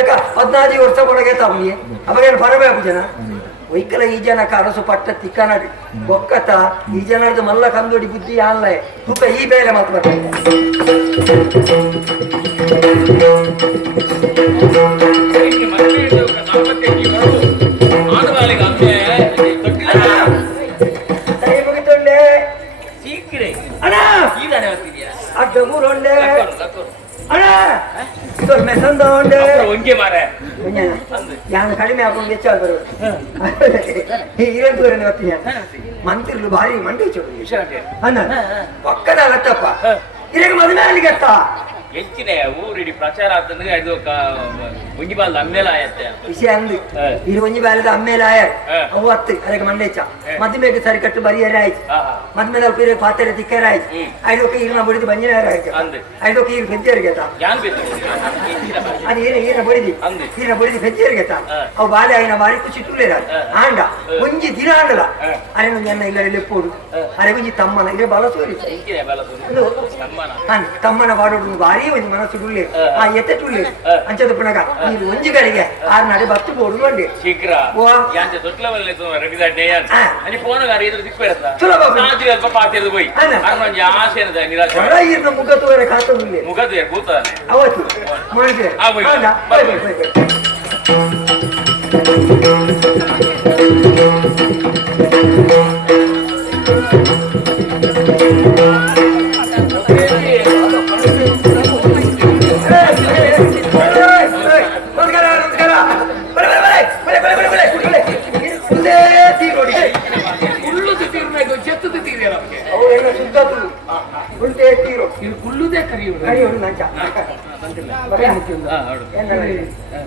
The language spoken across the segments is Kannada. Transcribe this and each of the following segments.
ಬೇಕಾ 14 ವರ್ಷ ಒಳಗೆ ತವನಿಯೇ ಅವಾಗ ಬರಬೇಕು ಜನ ಒಯ್ಕಲ ಈ ಜನ ಕರಸು ಪಟ್ಟ ತಿಕ್ಕನಾಡಿ ಒಕ್ಕತ ಈ ಜನದ ಮಲ್ಲ ಕಂದೋಡಿ ಬುದ್ಧಿ ಅಲ್ಲ ತುಪ್ಪ ಈ ಬೇರೆ ಮಾತು ಬರ್ತಾರೆ ಅಡ್ಡೂರುಂಡೆ ಅಣ್ಣ ಮೆಸಂದ ಉಂಡೆ ಒಂಗೆ ಮಾರೆ ಯಾನು ಕಡಿಮೆ ಹಾಕೊಂಡು ಹೆಚ್ಚಾಗ ಹಿರೇಂದೂರನ್ನು ಬರ್ತೀನಿ ಮಂತ್ರಿಗಳು ಭಾರಿ ಮಂಡಿ ಅಣ್ಣ ಪಕ್ಕದ ಅಲ್ಲತ್ತಪ್ಪ ಹಿರೇಗ ಮದುವೆ ಅಲ್ಲಿಗೆತ್ತ ಹೆಚ್ಚಿನ ಊರಿಡಿ ಪ್ರಚಾರ ಆಗ್ತಂದ್ರೆ ಇದು ಒಂಜಿ ಬಾಲ್ದ ಅಮ್ಮೇಲೆ ಆಯತ್ತೆ ವಿಷಯ ಅಂದು ಇದು ಒಂಜಿ ಬಾಲ್ದ ಅಮ್ಮೇಲೆ ಆಯ ಅವು ಹತ್ತು ಅದಕ್ಕೆ ಮಂಡೇಚ ಮದುವೆಗೆ ಸರಿ ಕಟ್ಟು ಬರಿಯರೆ ಆಯ್ತು ಮದ್ಮೇಲೆ ಪೀರೆ ಪಾತ್ರೆ ತಿಕ್ಕರೆ ಆಯ್ತು ಐದಕ್ಕೆ ಈರಿನ ಬಡಿದು ಬಂಜಿನ ಆಯ್ತು ಐದಕ್ಕೆ ಈಗ ಬೆಜ್ಜರಿಗೆತ ಅದು ಈರಿನ ಬಡಿದಿ ಈರಿನ ಬಡಿದು ಬೆಜ್ಜರಿಗೆತ ಅವು ಬಾಳೆ ಆಗಿನ ಬಾರಿ ಖುಷಿ ತುಳ್ಳೇರ ಆಂಡ ಒಂಜಿ ದಿನ ಆಂಡಲ ಅರೆ ನನ್ನ ಇಲ್ಲ ಲೆಪ್ಪೋಡು ಅರೆ ಒಂಜಿ ತಮ್ಮನ ಇದೆ ಬಲ ಸೋರಿ ತಮ್ಮನ ಬಾಡೋಡು ಬಾರಿ ಒಂದು ಮನಸ್ಸು ಟುಳ್ಳೆ ಆ ಎತ್ತೆ ಟುಳ್ಳೆ ಅಂಚದ ಪುನಗ ನೀನು ಒಂಜಿಗಳಿಗೆ ಆರು ನಾಳೆ ಬತ್ತು ಬೋಡು ಬಂಡೆ ಶೀಘ್ರ ಯಾಂಚೆ ತೊಟ್ಲವಲ್ಲ ರೆಡಿದ ಡೇಯನ್ ani ಫೋನ್ ಗಾರಿ ಇದ್ರ ದಿಕ್ಪೆರತ ಚಲೋ ಬಾಬು ನಾಜಿ ಅಲ್ಪ ಪಾತಿರ್ದು ಹೋಯಿ ಅರ್ನಂಜಿ ಆಸೆನದ ನಿರಾಶೆ ಹೊರ ಇರ್ನ ಮುಗತುವರೆ ಕಾತುಳ್ಳೆ ಮುಗದು ಕೂತಾನೆ ಅವತ್ತು ಮಾಡಿದೆ ಆಂಡ ಬೈ ಬೈ ಬೈ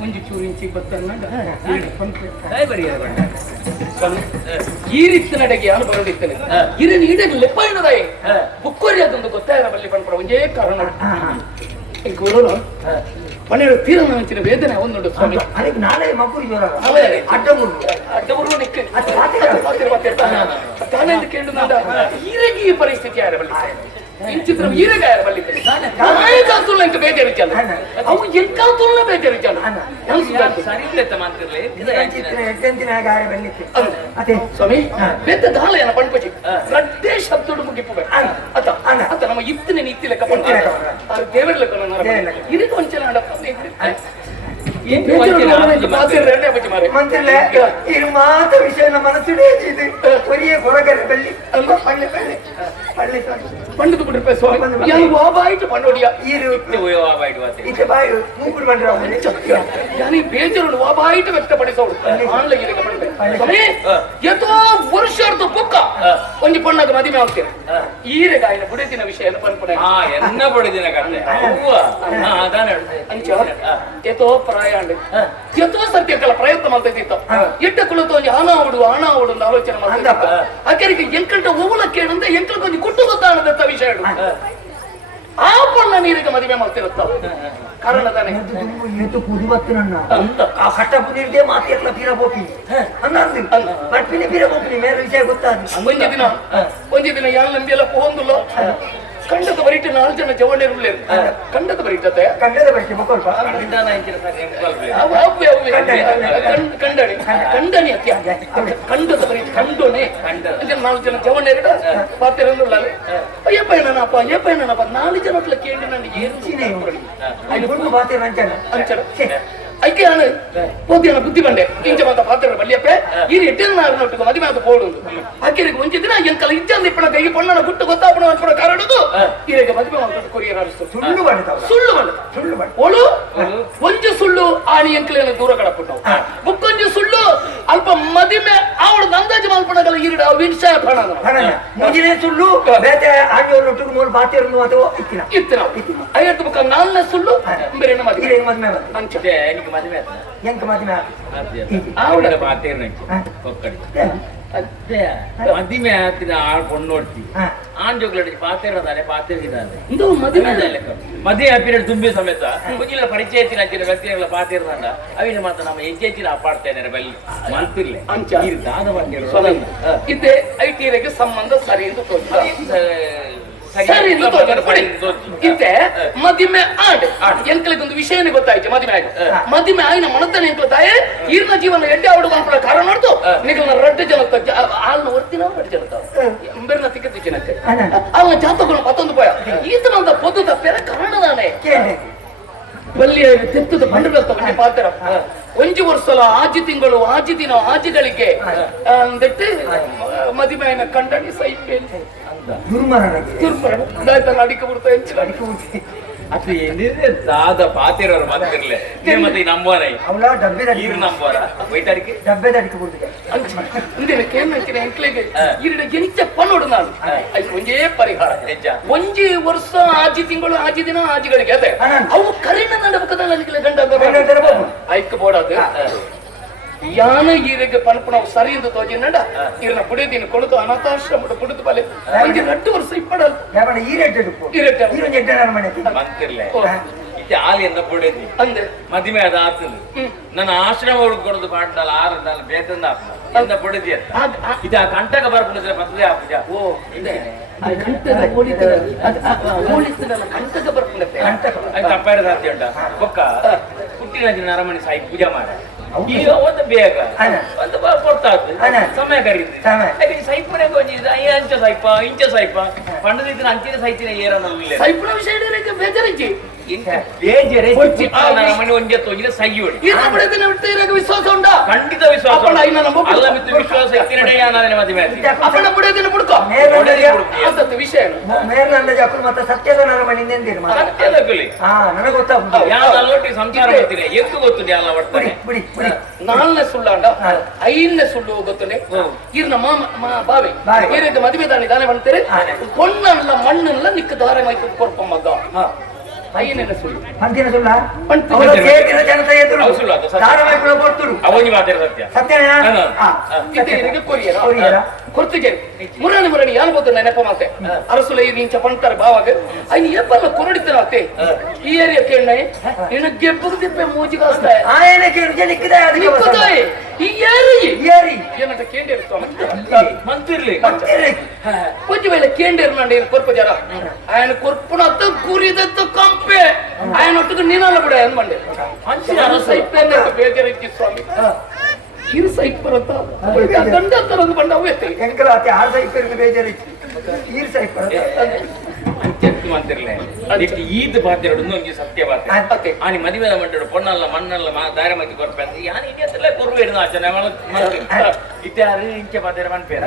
ಒಂಜಿ ಚೂರಿಂಚಿ ಈ ರೀತಿ ನಡೆಗೆ ನಾನು ಬರಲಿದ್ದೇನೆ ಇರನ್ನು ಈಡೇನು ಲೆಪ್ಪಾಯಿನದಾಯಿ ಬುಕ್ಕೋರಿ ಅದೊಂದು ಗೊತ್ತಾಗ ಬಲ್ಲಿ ಪಂಪರ ಒಂದೇ ಕಾರಣ ಗುರುನು ಪನ್ನೆರಡು ತೀರನ ಹಂಚಿನ ವೇದನೆ ಒಂದು ಸ್ವಾಮಿ ಅದಕ್ಕೆ ನಾಳೆ ಮಕ್ಕಳು ಜ್ವರ ಅಡ್ಡಬರು ನಿಕ್ಕೆ ತಾನೇ ಕೇಳು ನಾಡ ಈರಗಿ ಈ ಪರಿಸ್ಥಿತಿ ಯಾರ ಬಲ್ಲಿ ಚಿತ್ರ ಈರಗ ಯಾರ ಬಲ್ಲಿದ್ದೆ ತುಳ್ಳ ಇಂಕ ಬೇಜಾರಿಚಾಲ ಅವು ಎಂಕ ತುಳ್ಳ ಬೇಜಾರಿಚಾಲ ಸರಿ ಇಲ್ಲತ್ತ ಮಾತಿರ್ಲಿ ಅದೇ ಸ್ವಾಮಿ ಬೆದ್ದ ದಾಳ ಏನ ಪಂಪಚಿ ರಡ್ಡೆ ಶಬ್ದೋಡು ಮುಗಿಪ್ಪು ಅತ ಅತ ನಮ್ಮ ಇತ್ತಿನ ಇತ್ತಿ ಲೆಕ್ಕ ಪಂಪ ಅದು ದೇವರ ಲೆಕ್ಕ ಇರಿಗ ಒಂಚನ ಮಂತ್ರಿಲೆ ಇದು ಮಾತ್ರ ವಿಷಯ ಮನಸ್ಸುಡೇ ಇದು ಒರಿಯೇ ಹೊರಗಡೆ ಬಳ್ಳಿ ಅಲ್ಪ ಪಳ್ಳಿ ಪಳ್ಳಿ ಪಳ್ಳಿ ಪಂಡಿತು ಬಿಡ್ರೆ ಸ್ವಾಮಿ ಯಾವ ವಾಬಾಯಿತು ಪಂಡೋಡಿಯ ಈರು ವಾಬಾಯಿತು ಇತ್ತೆ ಬಾಯಿ ಮೂಗುಡು ಬಂದ್ರೆ ಯಾನಿ ಬೇಜಾರು ವಾಬಾಯಿತು ವ್ಯಕ್ತಪಡಿಸೋಡು ಆನ್ಲೈನ್ ಇರಕ ಪಂಡೆ ಸ್ವಾಮಿ ಎಷ್ಟೋ ವರ್ಷದ ಬುಕ್ಕ ಒಂಜಿ ಪಣ್ಣಗ ಮದುವೆ ಆಗ್ತೀರ ಈರೆಗ ಆಯ್ನ ಬುಡಿದಿನ ವಿಷಯ ಪನ್ಪಡೆ ಎನ್ನ ಬುಡಿದಿನ ಕತೆ ಅವ್ವ ಅದಾನೆ ಅಂಚ ಎಷ್ಟೋ ಪ್ರಾಯ ಎಷ್ಟೋ ಸತ್ಯಕ್ಕಲ್ಲ ಪ್ರಯತ್ನ ಮಾಡ್ತಾ ಇದ್ದಿತ್ತು ಎಟ್ಟ ಕುಳಿತು ಒಂದು ಹಣ ಓಡು ಒಂದು ಆಲೋಚನೆ ಮಾಡ್ತಾ ಅಕ್ಕರಿಗೆ ಎಂಕಂಟ ಹೋಗಲ ಕೇಳಂದ್ರೆ ಎಂಕಲ್ಗೆ ಒಂದು ಕುಟ್ಟು ಗೊತ್ತಾಗದಂತ ವಿಷಯ ಆ ಪಣ್ಣ ನೀರಿಗೆ ಮದುವೆ ಮಾಡ್ತಿರುತ್ತ ಕಾರಣ ತಾನೆ ಕುದಿಬತ್ತಿನ ಆ ಕಟ್ಟ ಪುನೀರ್ಗೆ ಮಾತಿರ್ಲ ಬೀರಬೋಪಿ ಅನ್ನಂದು ಬಟ್ಪಿನಿ ಬೀರಬೋಪಿ ಮೇಲೆ ವಿಷಯ ಗೊತ್ತಾದ ಒಂಜಿ ದಿನ ಯಾರು ನಂಬಿ ಎಲ್ಲ ಹೋಗುದಿಲ್ಲ ಕಂಡದ ಬರೀಟ 4 ಜನ ಜವಣರು ಕಂಡದ ಬರೀಟತೆ ಕಂಡದ ಬರೀಟ ಮಕ್ಕಳು ಕಂಡಣಿ ಕಂಡಣಿ ಅತ್ಯ ಕಂಡದ ಬರೀಟ ಕಂಡೋನೆ 4 ಜನ ಜವಣರು ಪಾತಿರಂದುಳ್ಳ ಅಯ್ಯಪ್ಪ ಏನಪ್ಪ 4 ಜನ ಅಟ್ಲ ಕೇಳಿ ನನಗೆ ಏರ್ಚಿನೇ ಅಂಚನ ಐಕೆ ನಾನು ಪೋತಿಯನ ಬುದ್ಧಿ ಬಂಡೆ ಇಂಚ ಮಾತ ಪಾತ್ರ ಬಲ್ಲಿಯಪ್ಪೆ ಈ ಎಟ್ಟಿನೊಟ್ಟಿಗೆ ಮದುವೆ ಆದ ಪೋಡು ಅಕ್ಕಿರಿಗೆ ಮುಂಚೆ ದಿನ ಎಂಕಲ ಇಜ್ಜಂದ ಇಪ್ಪಣ ಕೈಗೆ ಪಣ್ಣನ ಗುಟ್ಟು ಗೊತ್ತಾಪಣ ಅನ್ಪಣ ಕಾರಣದು ಈರಿಗೆ ಮದುವೆ ಮಾಡ್ಕೊಂಡು ಕೊರಿಯರ್ ಆರಿಸ್ತು ಸುಳ್ಳು ಬಂಡ ಓಳು ಒಂಜು ಸುಳ್ಳು ಆಣಿ ಎಂಕಲೇನ ದೂರ ಕಳಪಟ್ಟು ಬುಕ್ಕೊಂಜು ಸುಳ್ಳು ಅಲ್ಪ ಮದುವೆ ಅವಳು ಅಂದಾಜು ಮಲ್ಪಣಗಲ ಈರಿಡ ವಿಷಯ ಪಣ ಮುಂಜಿನ ಸುಳ್ಳು ಬೇತೆ ಆಡಿಯೊಟ್ಟಿಗೆ ಮೂಲ ಪಾತಿರನ್ನು ಅಥವಾ ಇತ್ತಿನ ಐವತ್ತು ಬುಕ್ಕ 4ನೇ ಸುಳ್ಳು ಬೇರೆ ಮದುವೆ ಅಂಚ ಮದುವೆ ಎಂಕ ಮದುವೆ ಅವಳ ಪಾತೇರ್ನ ಒಕ್ಕಡಿ ಮದುವೆ ಆತಿನ ಆಳ್ ಕೊಂಡೋಡ್ತಿ ಆಂಜೋಗ್ಲಡಿ ಪಾತೇರದಾನೆ ಪಾತೇರಿದಾನೆ ಇದು ಮದುವೆ ಮದುವೆ ಪೀರಿಯಡ್ ತುಂಬಿ ಸಮೇತ ಕುಂಜಿಲ ಪರಿಚಯ ಹೆಚ್ಚಿನ ವ್ಯಕ್ತಿಗಳ ಪಾತೇರದಂಡ ಅವಿನ ಮಾತ್ರ ನಮ್ಮ ಹೆಚ್ಚಿನ ಅಪಾಡ್ತೇನೆ ಬಲ್ಲಿ ಮಲ್ತಿರ್ಲೆ ಇದ್ದೆ ಐಟಿಗೆ ಸಂಬಂಧ ಸರಿ ಎಂದು ಸರಿ ಇತ್ತೆ ಮದಿಮೆ ಆಡ್ ಎಂಕ್ಲಿಗೆ ಒಂದು ವಿಷಯನೇ ಗೊತ್ತಾಯ್ತು ಮದಿಮೆ ಆಗಿ ಮದಿಮೆ ಆಯ್ನ ಮನತನ ಎಂಕ್ಲ ತಾಯೇ ಈರ್ನ ಜೀವನ ಎಡ್ಡೆ ಆಡು ಬಂಪಳ ಕಾರಣ ನೋಡ್ತು ನಿಗಲ್ನ ರಡ್ಡು ಜನತ ಹಾಲ್ನ ಒರ್ತಿನ ರಡ್ಡು ಜನತ ಎಂಬೆರ್ನ ತಿಕ್ಕತಿ ಜನಕ್ಕೆ ಅವನ ಜಾತಕಗಳು ಮತ್ತೊಂದು ಪಯ ಈತನಂದ ಪೊದ್ದು ತಪ್ಪೇರ ಕಾರಣದಾನೆ ಬಲ್ಲಿಯ ತೆತ್ತದ ಬಂಡಗಳು ತಗೊಂಡು ಪಾತ್ರ ಒಂಜಿ ವರ್ಷಲ ಆಜಿ ತಿಂಗಳು ಆಜಿ ದಿನ ಆಜಿಗಳಿಗೆ ಅಂದಿಟ್ಟು ಮದಿಮೆಯನ್ನ ಕಂಡಣಿ ಸೈಪೆ ದುರ್ಮರಣ ಅಡಿಕೆ ಬಿಡ್ತಾ ಹೆಚ್ಚು ಅಡಿಕೆ ಬಿಡ್ತಿ ಅದು ಏನಿದೆ ದಾದ ಪಾತಿರೋರು ಮಾತಿರ್ಲೆ ಮತ್ತೆ ನಂಬೋನ ಅವಳ ಡಬ್ಬೆ ನೀರು ನಂಬೋರ ವೈತಾರಿಕೆ ಡಬ್ಬೆ ಅಡಿಕೆ ಬಿಡ್ತಿಗೆ ಇಂದಿನ ಕೇಂದ್ರ ಎಂಕ್ಲೆಗೆ ಇರಡ ಎಂಚ ಪನ್ನೋಡು ನಾನು ಅದು ಒಂದೇ ಪರಿಹಾರ ಒಂಜಿ ವರ್ಷ ಆಜಿ ತಿಂಗಳು ಆಜಿ ದಿನ ಆಜಿಗಳಿಗೆ ಅದೇ ಅವು ಕರೆನ ನಡಬೇಕದಲ್ಲ ಗಂಡ ಐಕ್ ಬೋಡದು ಯಾನ ಈರೆಗೆ ಪನ್ಪುಣವು ಸರಿ ಎಂದು ತೋಜಿ ನಡ ಇರನ ಪುಡಿದೀನಿ ಕೊಡುದು ಅನಾಥಾಶ್ರಮ ಪುಡಿದು ಬಲೆ ಒಂಜಿ 2 ವರ್ಷ ಇಪ್ಪಡಲ್ ಮಂತಿರ್ಲೆ ಇತ್ತೆ ಆಲಿಯಿಂದ ಪುಡಿದಿ ಅಂದೆ ಮದಿಮೆ ಅದ ಆತನು ನನ್ನ ಆಶ್ರಮ ಹುಡುಕೊಡದು ಪಾಡ್ದಲ್ಲ ಆರದಲ್ಲ ಬೇತಂದ ಅಂತ ಪುಡಿದಿ ಅಂತ ಇದು ಆ ಕಂಟಕ ಬರ್ಬಿಡಿದ್ರೆ ಮದ್ವೆ ಆಪುಜ ಓ ಇದೆ ಕಂಟಕ ಬರ್ಬಿಡುತ್ತೆ ತಪ್ಪಾರ ಸಾಧ್ಯ ಉಂಟ ಬೊಕ್ಕ ಹುಟ್ಟಿನ ದಿನ ಅರಮನೆ ಸಾಯಿ ಪೂಜೆ ಮಾಡ ಈಗ ಒಂದು ಬೇಗ ಒಂದು ಕೊಡ್ತಾದ್ದು ಸಮಯ ಕರೀತಿ ಸೈಪುನೆ ಅಂಚ ಸೈಪ ಇಂಚ ಸೈಪ ಪಂಡದಿನ ಅಂಚಿನ ಸೈತಿನ ಏರನಲ್ಲ ಸೈಪುನ ವಿಷಯ ಬೇಜಾರಿಜ್ಜಿ ಬೇಜಾರೆ ಮನೆ ಒಂಜೆ ತೊಂಜಿನ ಸೈಯೋಡಿ ವಿಶ್ವಾಸ ಉಂಟಾ ಖಂಡಿತ ವಿಶ್ವಾಸ ಅಲ್ಲ ಮಿತ್ರ ವಿಶ್ವಾಸ ಇತ್ತಿನಡೆ ಯಾನಾದನೆ ಮದುವೆ ಅಪ್ಪನ ಬುಡದಿನ ಬುಡ್ಕೋ ವಿಷಯ ಮತ್ತೆ ಸತ್ಯದ ನರಮಣಿ ಸತ್ಯದ ಕಲಿ ನನಗೆ ಗೊತ್ತಾಗ್ತದೆ ಯಾವ ಅಲ್ಲೊಟ್ಟಿ ಸಂಸಾರ ಮಾಡ್ತೀನಿ ಎಂದು ಗೊತ್ತು ಎಲ್ಲ ಒಡ್ತಾನೆ ನಾಲ್ನೇ ಸುಳ್ಳಾಂಡ ಐದನೇ ಸುಳ್ಳು ಗೊತ್ತುಂಡೆ ಇರ್ನ ಬಾವಿ ಬೇರೆ ಮದುವೆ ದಾನೆ ಬಂತಾರೆ பொண்ணல்ல மண்ணல்ல நிக்கு தாரமாய்க்கு ಕೊರ್ಪಮ್ಮದ ಐದನೇ ಸುಳ್ಳು ಅಂತಿನ ಸುಳ್ಳ ಅವರ ಸೇತಿನ ಜನತೆ ಎದುರು ದಾರಮಾಯ್ಕು ಕೊಡ್ತರು ಅವನಿ ಮಾತಾಡ ಸತ್ಯ ಸತ್ಯನಾ ಇದಕ್ಕೆ ಕೊರಿಯರ ಕೊರ್ತಿಗೆ ಮುರಣಿ ಯಾರು ಗೊತ್ತು ನೆನಪ ಮಾತೆ ಅರಸುಲ ಇಂಚ ಪಂತಾರೆ ಬಾವಾಗ ಐನು ಎಬ್ಬಲ್ಲ ಕೊರಡಿತನತೆ ಈ ಏರಿಯಾ ಕೇಳನೆ ಇನ್ನು ಗೆಬ್ಬದು ದಿಪ್ಪೆ ಮೂಜಿಗಾಸ್ತ ಆಯನೆ ಕೇಳಿಗೆ ನಿಕ್ಕದೆ ಅದಕ್ಕೆ ಈ ಏರಿ ಏನಂತ ಕೇಂದ್ರ ಮಂತಿರ್ಲಿ ಒಂಜಿ ವೇಳೆ ಕೇಂದ್ರ ನಂಡಿ ಕೊರ್ಪ ಜರ ఆయన ಕೊರ್ಪುನತ್ತ ಗುರಿದತ್ತ ಕಂಪೆ ఆయన ಒಟ್ಟಿಗೆ ನೀನಲ್ಲ ಬಿಡ ಏನ್ ಮಂಡೆ ಸೈಪೇನ ಬೇಜಾರಿಕ್ಕಿ ಸ್ವಾಮಿ ಇರು ಸೈಪ್ ಬರುತ್ತ ಗಂಡ ತರದು ಬಂಡ ಅವತ್ತೆ ಎಂಕಲ ಅತ್ತೆ ಆ ಸೈಪ್ ಇருக்கு ಬೇಜಾರಿಕ್ಕಿ ಈರ್ ಸೈಪ್ ಅಂತ್ಯತ್ತು ಮಂತಿರ್ಲೆ ಅದಕ್ಕೆ ಈದ್ ಪಾತ್ರೆಡು ಒಂಜಿ ಸತ್ಯ ಪಾತ್ರೆ ಆನಿ ಮದುವೆದ ಮಂಟಡು ಪೊಣ್ಣಲ್ಲ ಮಣ್ಣಲ್ಲ ದಾರೆ ಮತಿ ಕೊರ್ಪೆ ಅಂತ ಯಾನಿ ಇಂಡಿಯತ್ತಲ್ಲ ಕೊರ್ವೆ ಇಡ್ದ ಆಚನೆ ಇತ್ಯಾದಿ ಇಂಚೆ ಪಾತ್ರೆ ಮನ್ಪೇರ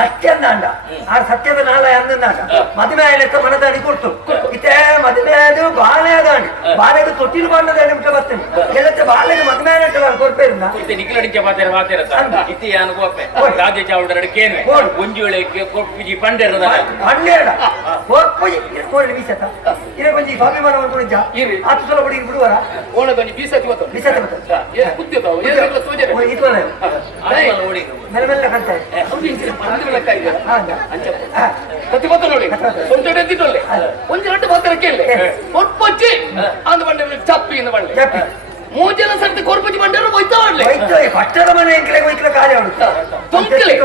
ಸತ್ಯಂದಾಂಡ ಆ ಸತ್ಯದ ನಾಳ ಅಂದಂದಾಂಡ ಮದುವೆ ಆಯ್ಲೆಕ್ಕ ಮನದಾಡಿ ಕೊಡ್ತು ಇತ್ತೆ ಮದುವೆ ಆಯ್ದು ಬಾಳೆ ಆದಾಂಡಿ ಬಾಳೆದು ತೊಟ್ಟಿಲು ಬಣ್ಣದ ನಿಮಿಷ ಬರ್ತೇನೆ ಎಲ್ಲತ್ತೆ ಬಾಳೆಗೆ ಮದುವೆ ಆಯ್ಲೆಕ್ಕ ಕೊರ್ಪೆ ಇರುದ ನಿಖಿಲಡಿಂಚೆ ಪಾತ್ರೆ ಪಾತ್ರೆ ಇತ್ತಿ ಯಾನು ಕೋಪೆ ರಾಜ ಚಾವುಡರ ಕೇನೆ ಒಂಜುಳೆ ಕೊಪ್ಪುಜಿ ಪಂಡೆರದ ಪಂಡೇಡ ಕೊರ್ಪುಜಿ ಕೋಳಿ ಬೀಸತ ಇರ ಕೊಂಚಿ ಸ್ವಾಭಿಮಾನ ಮಾಡ್ಕೊಂಡಿದ್ದ ಹತ್ತು ಸಲ ಬಡಿ ಬಿಡುವರ ಓಣ ಕೊಂಚಿ ಬೀಸತಿ ಬತ್ತ ಬೀಸತಿ ಬತ್ತ ಕುದ್ದಿತಾವ ಏನೆಲ್ಲ ತೋಜರೆ ಇತ್ವಲ್ಲ ಮೆಲ್ಲ ಮೆಲ್ಲ ಕಟ್ತಾರೆ ಅವ್ರು ಇಂಚಿನ ಪಂದೆ ಲೆಕ್ಕ ಇದೆ ಅಂಚ ಕತ್ತಿ ಬತ್ತ ನೋಡಿ ಸೊಂಟಡೆ ಎದ್ದಿಟ್ಟೊಳ್ಳೆ ಒಂಜಿ ರಡ್ಡು ಪಾತ್ರ ಕೇಳಿ ಕೊರ್ಪೊಚ್ಚಿ ಅಂದ ಬಂಡೆ ಚಪ್ಪಿ ಇಂದ ಬಂಡೆ ಮೂಜನ ಸರ್ತಿ ಕೊರ್ಪೊಚ್ಚಿ ಬಂಡರು ಹೋಯ್ತಾ ಮಾಡ್ಲೆ ಕಟ್ಟಡ ಮನೆ ಎಂಕಲೆ ಹೋಯ್ಕಲ ಕಾಲಿ ಆಡುತ್ತಾ ತೊಂಕಲೆ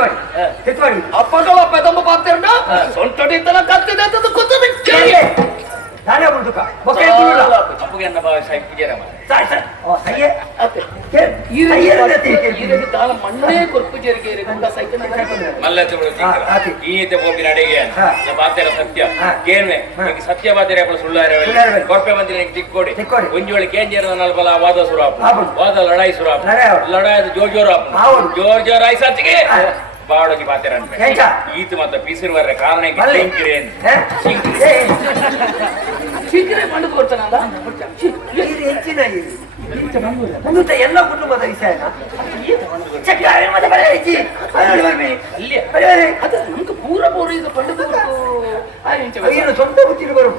ಅಪ್ಪಗ ಅಪ್ಪ ತಮ್ಮ ಪಾತ್ರೆಂಡ ಸೊಂಟಡೆ ಇತ್ತಲ್ಲ ಕತ್ತಿದೆ ಅಂತ ಗೊತ್ತದೆ ಕೇಳಿ ನಾನೇ ಬಿಡುಕ ಬೊಕ್ಕೆ ತುಳುಲ್ಲ ಅಪ್ಪಗೆ ಅನ್ನ ಬಾವ ಸಾಯಿ ಪೂಜಾರ ಮಾಡ ಸಾಯಿ ಸಾಯಿ ಓ ಸಯ್ಯೆ ಅತ್ತೆ ಈರಿಗೆ ತಾಳ ಮಣ್ಣೇ ಕೊರ್ಪುಜರಿಗೆ ಗಂಡ ಸೈಕನ ಮಲ್ಲತ್ತೆ ಬಿಡು ಚಿಕ್ಕ ಈತೆ ಹೋಗಿ ನಡೆಗೆ ಪಾತ್ರೆ ಸತ್ಯ ಕೇನ್ವೆ ನಿಮಗೆ ಸತ್ಯ ಪಾತ್ರೆ ಅಪ್ಪಳ ಸುಳ್ಳಾರೆ ಕೊರ್ಪೆ ಬಂದಿರ ನಿಮಗೆ ತಿಕ್ಕೋಡಿ ಒಂಜೋಳಿ ಕೇಂಜರ ನಲ್ಬಲ ವಾದ ಸುರಾಪ ವಾದ ಲಡಾಯಿ ಸುರಾಪ ಲಡಾಯಿ ಜೋರ್ ಜೋರ್ ಆಯ್ ಸತ್ತಿಗೆ ಬಾಡೋಗಿ ಪಾತ್ರೆ ಅಂತ ಈತ ಮತ್ತೆ ಪೀಸಿರುವರೆ ಕಾರಣ ಚಿಂಕಿರೆ ಚಿಂಕಿರೆ ಮಂಡು ಕೊಡ್ತಾನಲ್ಲ ಹೆಚ್ಚಿನ ಒಂದು ಎಲ್ಲ ಕುಟುಂಬದ ವಿಷಯ ನಮ್ಗೆ ಪೂರ ಪೂರ ಇದು ಪಂಡದ ಸ್ವಂತ ಬುತ್ತಿರು ಬರು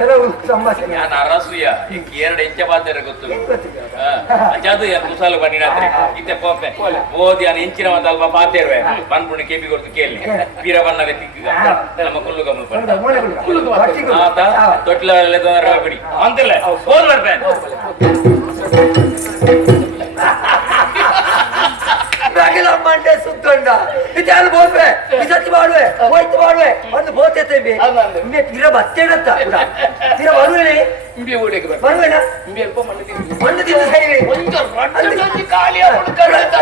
ಕೆಲವು ಸಂಭಾಷಣೆ ನಾನು ಅರಸೂಯ ಎರಡು ಇಂಚ ಪಾತ್ರೆ ಗೊತ್ತು ಅದು ಕುಸಾಲು ಬನ್ನಿನಾದ್ರೆ ಇತ್ತೆ ಪೋಪೆ ಓದಿ ನಾನು ಇಂಚಿನ ಒಂದು ಅಲ್ಪ ಪಾತ್ರೆ ಬಂದ್ಬಿಟ್ಟು ಕೇಪಿ ಕೊಡ್ತು ಕೇಳಿ ಬೀರ ಬಣ್ಣಗೆ ತಿಕ್ಕ ನಮ್ಮ ಕುಲ್ಲು ಗಮನ ತೊಟ್ಲ ಬಿಡಿ ಅಂತಿಲ್ಲ ಹೋದ್ ಬರ್ತೇನೆ ಮಂಡೆ ಸುತ್ತೊಂಡ ಇದು ಬೋಲ್ಬೆ ಈ ಸತಿ ಮಾಡುವೆ ಒಂದು ಬೋತೆ ತೆಂಬಿ ತೀರ ಬತ್ತೇನಂತ ತೀರ ಬರುವೇನೆ ಇಂಬಿ ಓಡಿಗೆ ಬರುವೇನ ಇಂಬಿ ಅಲ್ಪ ಮಣ್ಣು ತಿಂದು ಮಣ್ಣು ತಿಂದು ಸರಿ ಒಂದು ರಡ್ಡಂಜಿ ಖಾಲಿ ಅವಳು ಕರೆತ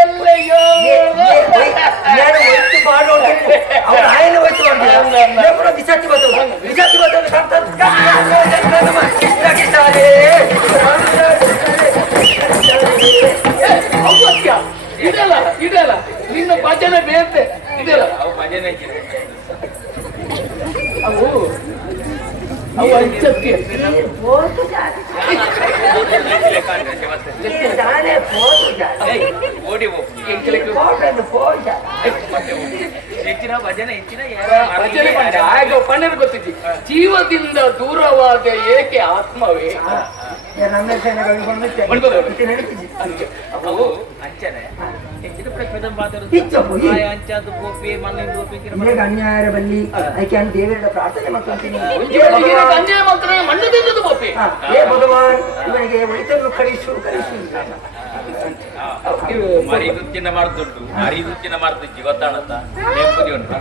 ಎಲ್ಲಯ್ಯೋ ನಾನು ಒತ್ತು ಮಾಡೋಣ ಅವರ ಆಯನ ಒತ್ತು ಮಾಡ್ತಾರೆ ಕೂಡ ವಿಚಾತಿ ಬರ್ತದೆ ಅವತ್ಯ ಇದಲ್ಲ ನಿನ್ನ ಭಜನೆ ಬೇತೆ ಇದೆಲ್ಲ ಭಜನೆ ಅವು ಅಂಚಕ್ಕೆ ಓಡಿ ಭಜನೆ ಆಗ ಪಣ್ಣರು ಗೊತ್ತಿದ್ದಿ ಜೀವದಿಂದ ದೂರವಾದ ಏಕೆ ಆತ್ಮವೇ ಅನ್ಯಾಯ ಬಲ್ಲಿ ಅದಕ್ಕೆ ನಾನು ದೇವರ ಪ್ರಾರ್ಥನೆ ಮಾಡ್ಕೊಂತೀನಿ ಅನ್ಯಾಯ ಮಾಡ್ತಾರೆ ಮಣ್ಣು ತಿಂದದ್ದು ಬೋಪಿ ಹೇ ಭಗವಾನ್ ಇವನಿಗೆ ಒಳಿತನ್ನು ಕಳಿಸು ಮರಿಗುತ್ತಿನ ಮಾಡ್ದುಂಟು ಮರಿಗುತ್ತಿನ ಮಾಡ್ತಿದ್ದಿ ಗೊತ್ತಾಣತ್ತ ನೆಮ್ಮದಿ ಉಂಟು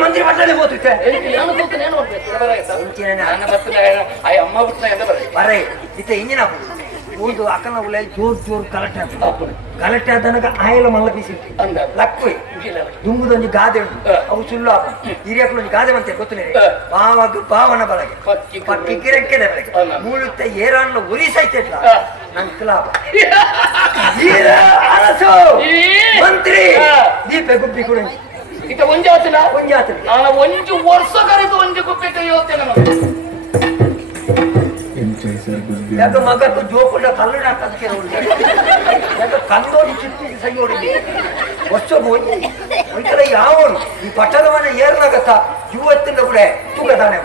ಮಂತ್ರಿ ಮಟ್ಟದಲ್ಲಿ ಹೋಗುತ್ತೆ ಅಮ್ಮ ಬರೇ ಇತ್ತೆ ಇಂಜಿನ ಒಂದು ಅಕ್ಕನ ಉಳ್ಳ ಜೋರ್ ಗಲಾಟೆ ಆದನಗ ಆಯಲ ಮಲ್ಲ ಬಿಸಿ ಲಕ್ಕು ದುಂಗುದೊಂದು ಗಾದೆ ಉಂಟು ಅವು ಸುಳ್ಳು ಹಿರಿಯಕ್ಕಳೊಂದು ಗಾದೆ ಮಂತೆ ಗೊತ್ತುನೇ ಬಾವಾಗ ಬಾವನ ಬಳಗೆ ಪಕ್ಕಿ ಕಿರಕ್ಕೆದ ಬೆಳಗ್ಗೆ ಮೂಳುತ್ತ ಏರಾಣ್ಣ ಉರಿಸೈತಿಲ್ಲ ನನ್ ಲಾಭ ಅರಸು ಮಂತ್ರಿ ದೀಪೆ ಗುಬ್ಬಿ ಕೂಡ ಇತ ಒಂಜಾತನ ನಾನು ಒಂಜು ವರ್ಷ ಕರೆದು ಒಂಜು ಗುಪ್ಪೆ ಕೈ ಹೋಗ್ತೇನೆ ಯಾಕ ಮಗತ್ತು ಜೋಪುಂಡ ಕಲ್ಲು ಹಾಕದಕ್ಕೆ ಯಾಕ ಕಂದೋಡಿ ಚಿತ್ತಿ ಸೈಯೋಡಿ ವರ್ಷ ಹೋಗಿ ಒಂಥರ ಯಾವನು ಈ ಪಟ್ಟಣವನ್ನ ಏರ್ನಾಗತ್ತ ಇವತ್ತಿಂದ ಕೂಡ ತೂಗದಾನೆ